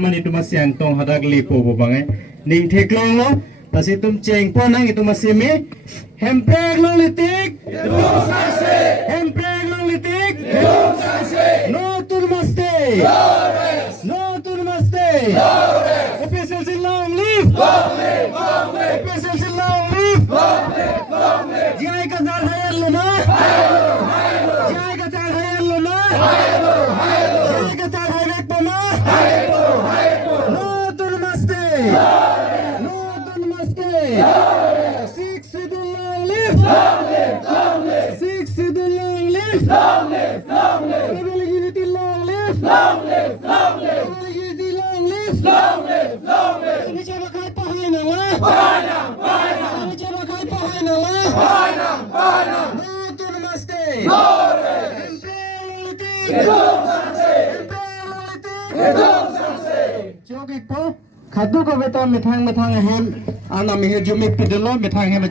man itu masih yang tong hadak lipo bobangai ning theklong lo tasi tum ceng po nang itu masih me hempreg long litik hempreg long litik no turmaste no turmaste officials in long live officials in long live jai ka dar hayal lo na jai ka dar hayal lo na jai ka dar hayal po na no turmaste no turmaste six to the long live six to the long live rebel unity long live rebel unity long live ini coba kai pahay na la ini coba kai pahay na la no turmaste Jogi po, khadu ko beto mithang hem, ana mihe jumik pidelo mithang hem